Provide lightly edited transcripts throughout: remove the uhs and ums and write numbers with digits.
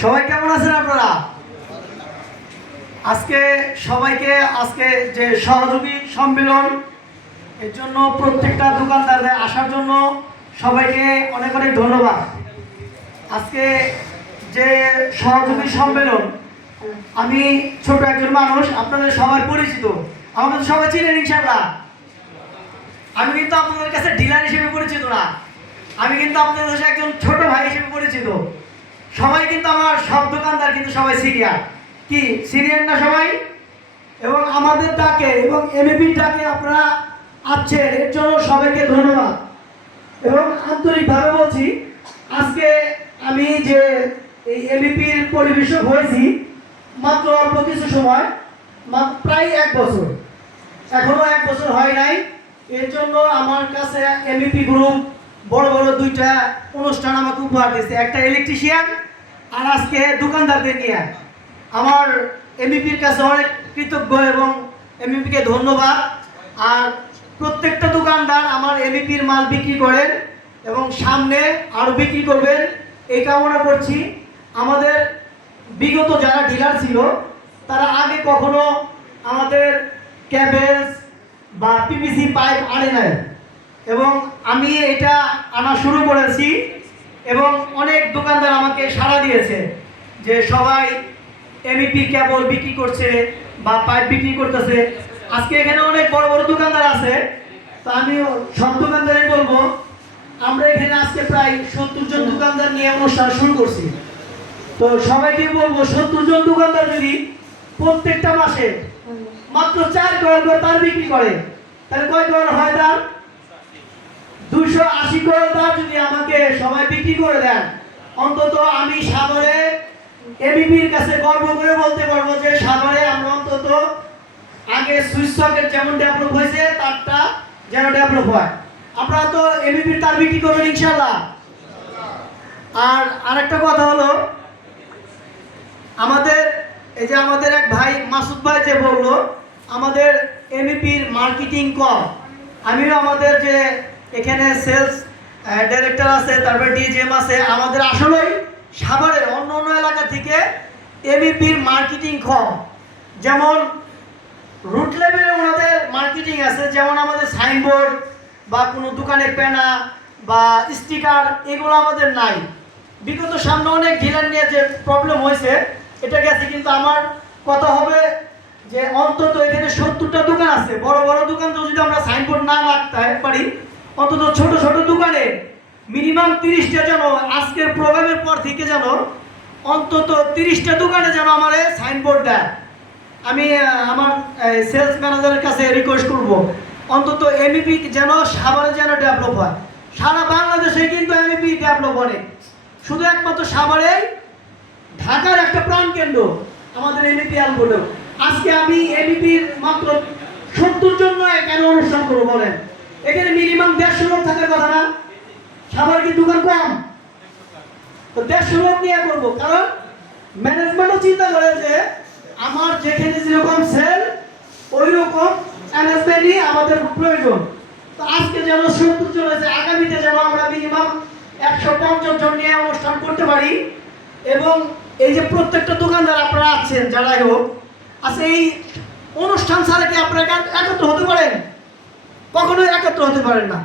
সবাই কেমন আছেন আপনারা? আজকে সবাইকে যে সহযোগী সম্মেলন এর জন্য প্রত্যেকটা দোকানদারদের আসার জন্য সবাইকে অনেক অনেক ধন্যবাদ। আজকে যে সহযোগী সম্মেলন, আমি ছোট একজন মানুষ, আপনাদের সবাই পরিচিত, আমাদের সবাই চিনেন ইনশাআল্লাহ। আমি কিন্তু আপনাদের কাছে ডিলার হিসেবে পরিচিত না, আমি কিন্তু আপনাদের কাছে একজন ছোট ভাই হিসেবে পরিচিত। সবাই কিন্তু আমার সব দোকানদার কিন্তু সবাই সিনিয়র, কি সিনিয়র না সবাই? এবং আমাদের ডাকে এবং এমএপির ডাকে আপনারা আসছেন, এর জন্য সবাইকে ধন্যবাদ। এবং আন্তরিকভাবে বলছি, আজকে আমি যে এই এমএপির পরিবেশক হয়েছি মাত্র অল্প কিছু সময়, প্রায় 1 বছর, এখনো 1 বছর হয় নাই। এর জন্য আমার কাছে এমএপি গ্রুপ বড় বড় 2টা অনুষ্ঠান আমাকে উপহার দিয়েছে, একটা ইলেকট্রিশিয়ান আর আজকে দোকানদারদের নিয়ে। আমার এমএপির কাছে অনেক কৃতজ্ঞ এবং এমএপিকে ধন্যবাদ। আর প্রত্যেকটা দোকানদার আমার এমএপির মাল বিক্রি করেন এবং সামনে আরও বিক্রি করবেন এই কামনা করছি। আমাদের বিগত যারা ডিলার ছিল তারা আগে কখনো আমাদের ক্যাবেজ বা পিভিসি পাইপ আনে নাই, এবং আমি এটা আনা শুরু করেছি এবং অনেক দোকানদার আমাকে সাড়া দিয়েছে যে সবাই এমইপি কেবল বিক্রি করছে বা পাইপ বিক্রি করতেছে। আজকে এখানে অনেক বড় বড় দোকানদার আছে, তো আমি সব দোকানদারই বলবো, আমরা এখানে আজকে প্রায় 70 জন দোকানদার নিয়ে অনুষ্ঠান শুরু করছি। তো সবাইকে বলবো, 70 জন দোকানদার যদি প্রত্যেকটা মাসে মাত্র 4 কয়েল করে তার বিক্রি করে, তাহলে কয় কয়েল হয়? তার 280 কয়েল তার যদি আমাকে সবাই বিক্রি করে দেন, অন্তত আমি সাভারে এবিপির কাছে গর্ব করে বলতে পারবো যে সাভারে আমরা অন্তত আগে সুইচ সকেট যেমন ডেভেলপ হয়েছে তারটা যেন ডেভেলপ হয়। আপনারা তো এবিপির তার বিক্রি করবেন ইনশাআল্লাহ। আর আরেকটা কথা হলো, আমাদের এই যে আমাদের এক ভাই মাসুদ ভাই যে বললো আমাদের এমইপির মার্কেটিং কম, আমিও আমাদের যে এখানে সেলস ডাইরেক্টর আছে, তারপরে ডিজিএম আছে, আমাদের আসলেই সাভারের অন্য অন্য এলাকা থেকে এমইপির মার্কেটিং কম। যেমন রুট লেভেলে ওনাদের মার্কেটিং আছে, যেমন আমাদের সাইনবোর্ড বা কোনো দোকানের প্যানা বা স্টিকার এগুলো আমাদের নাই। বিগত সামনে অনেক ডিলার নিয়ে যে প্রবলেম হয়েছে এটা গেছে, কিন্তু আমার কথা হবে যে অন্তত এখানে 70টা দোকান আছে, বড় বড় দোকান তো যদি আমরা সাইনবোর্ড না লাগতে পারি, অন্তত ছোট ছোট দোকানে মিনিমাম 30টা যেন আজকের প্রোগ্রামের পর থেকে যেন অন্তত 30টা দোকানে যেন আমার সাইনবোর্ড দেয়। আমি আমার সেলস ম্যানেজারের কাছে রিকোয়েস্ট করব, অন্তত এমইপি যেন সাভারে যেন ডেভেলপ হয়। সারা বাংলাদেশে কিন্তু এমইপি ডেভেলপ অনেক, শুধু একমাত্র সাভারে ঢাকার একটা প্রাণ কেন্দ্র আমাদের এমইপি আলবলো। আজকে আমি এমইপির মাত্র 70 জন কেন অনুষ্ঠান করবো বলেন? এখানে মিনিমাম 150 লোক থাকার কথা না? সাভারে কি দোকান কম? তো 150 লোক নিয়ে করবো, কারণ ম্যানেজমেন্টও চিন্তা করে যে আমার যেখানে যেরকম সেল ওই রকম ম্যানেজমেন্টই আমাদের প্রয়োজন। তো আজকে যেন 70 জন আছে, আগামীতে যেন আমরা মিনিমাম 150 জন নিয়ে অনুষ্ঠান করতে পারি। এবং এই যে প্রত্যেকটা দোকানদার আপনারা আছেন যারাই হোক, আচ্ছা এই অনুষ্ঠান ছাড়া কি আপনারা একত্র হতে পারেন? কখনোই একত্র হতে পারেন না।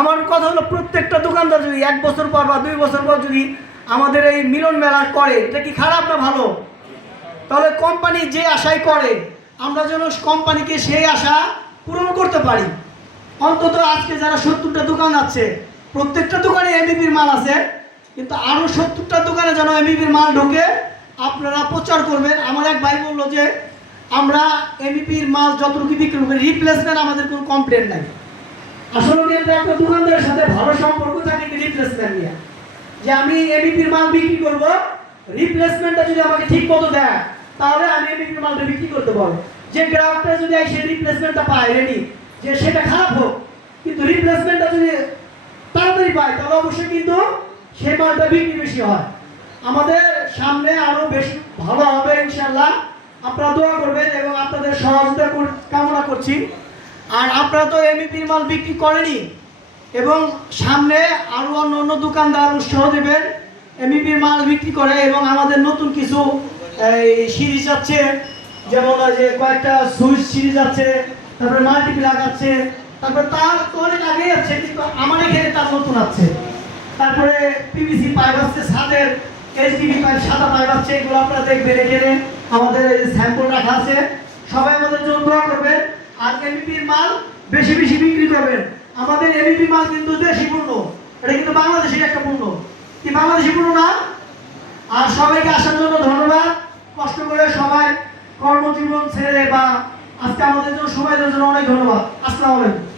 আমার কথা হলো, প্রত্যেকটা দোকানদার যদি 1 বছর পর বা 2 বছর পর যদি আমাদের এই মিলন মেলা করে, এটা কি খারাপ না ভালো? তাহলে কোম্পানি যে আশাই করে আমরা যেন কোম্পানিকে সেই আশা পূরণ করতে পারি। অন্তত আজকে যারা 70টা দোকান আছে, প্রত্যেকটা দোকানে এমইপির মাল আছে, কিন্তু আরও 70টা দোকানে যেন এমইপির মাল ঢোকে, আপনারা প্রচার করবেন। আমার এক ভাই বললো যে আমরা এমইপির মাল যতটুকু বিক্রি করবো, রিপ্লেসমেন্ট আমাদের কোনো কমপ্লেন নাই। আসলে একটা দোকানদারের সাথে ভালো সম্পর্ক থাকে রিপ্লেসমেন্ট নিয়ে, যে আমি এমইপির মাল বিক্রি করব, রিপ্লেসমেন্টটা যদি আমাকে ঠিক মতো দেয় তাহলে আমি এমইপির মালটা বিক্রি করতে পারবো। যে গ্রাহকটা যদি সেই রিপ্লেসমেন্টটা পায় রেডি, যে সেটা খারাপ হোক, কিন্তু রিপ্লেসমেন্টটা যদি তাড়াতাড়ি পায় তাহলে অবশ্যই কিন্তু সেই মালটা বিক্রি বেশি হয়। আমাদের সামনে আরো বেশি ভালো হবে ইনশাআল্লাহ। আপনারা দোয়া করবেন এবং আপনাদের সহযোগিতা কামনা করছি। আর আপনারা তো এমইপির মাল বিক্রি করেনি, এবং সামনে আরো অন্য অন্য দোকানদার উৎসাহ দেবেন এমইপির মাল বিক্রি করে এবং আমাদের নতুন কিছু সিরিজ আছে, যেমন যে কয়েকটা সুইচ সিরিজ আছে, তারপরে মাল্টিপ্লাগ আছে, তারপরে তার তো অনেক আগেই আছে কিন্তু আমার এখানে তার নতুন আছে। তারপরে পিভিসি পাইপ আছে, ছাদের এইচডিপি পাইপ, সাদা পাইপ আছে, এগুলো আপনারা দেখবেন এখানে আমাদের স্যাম্পল রাখা আছে। সবাই আমাদের জন্য দোয়া করবেন আর এমইপির মাল বেশি বেশি বিক্রি করবেন। আমাদের এমইপি মাল কিন্তু দেশি পণ্য, এটা কিন্তু বাংলাদেশের একটা পণ্য, কি বাংলাদেশি পণ্য না? আর সবাইকে আসার জন্য ধন্যবাদ। কষ্ট করে সবাই কর্মজীবন ছেড়ে বা আজকে আমাদের জন্য সময় দেওয়ার জন্য অনেক ধন্যবাদ। আসসালামু আলাইকুম।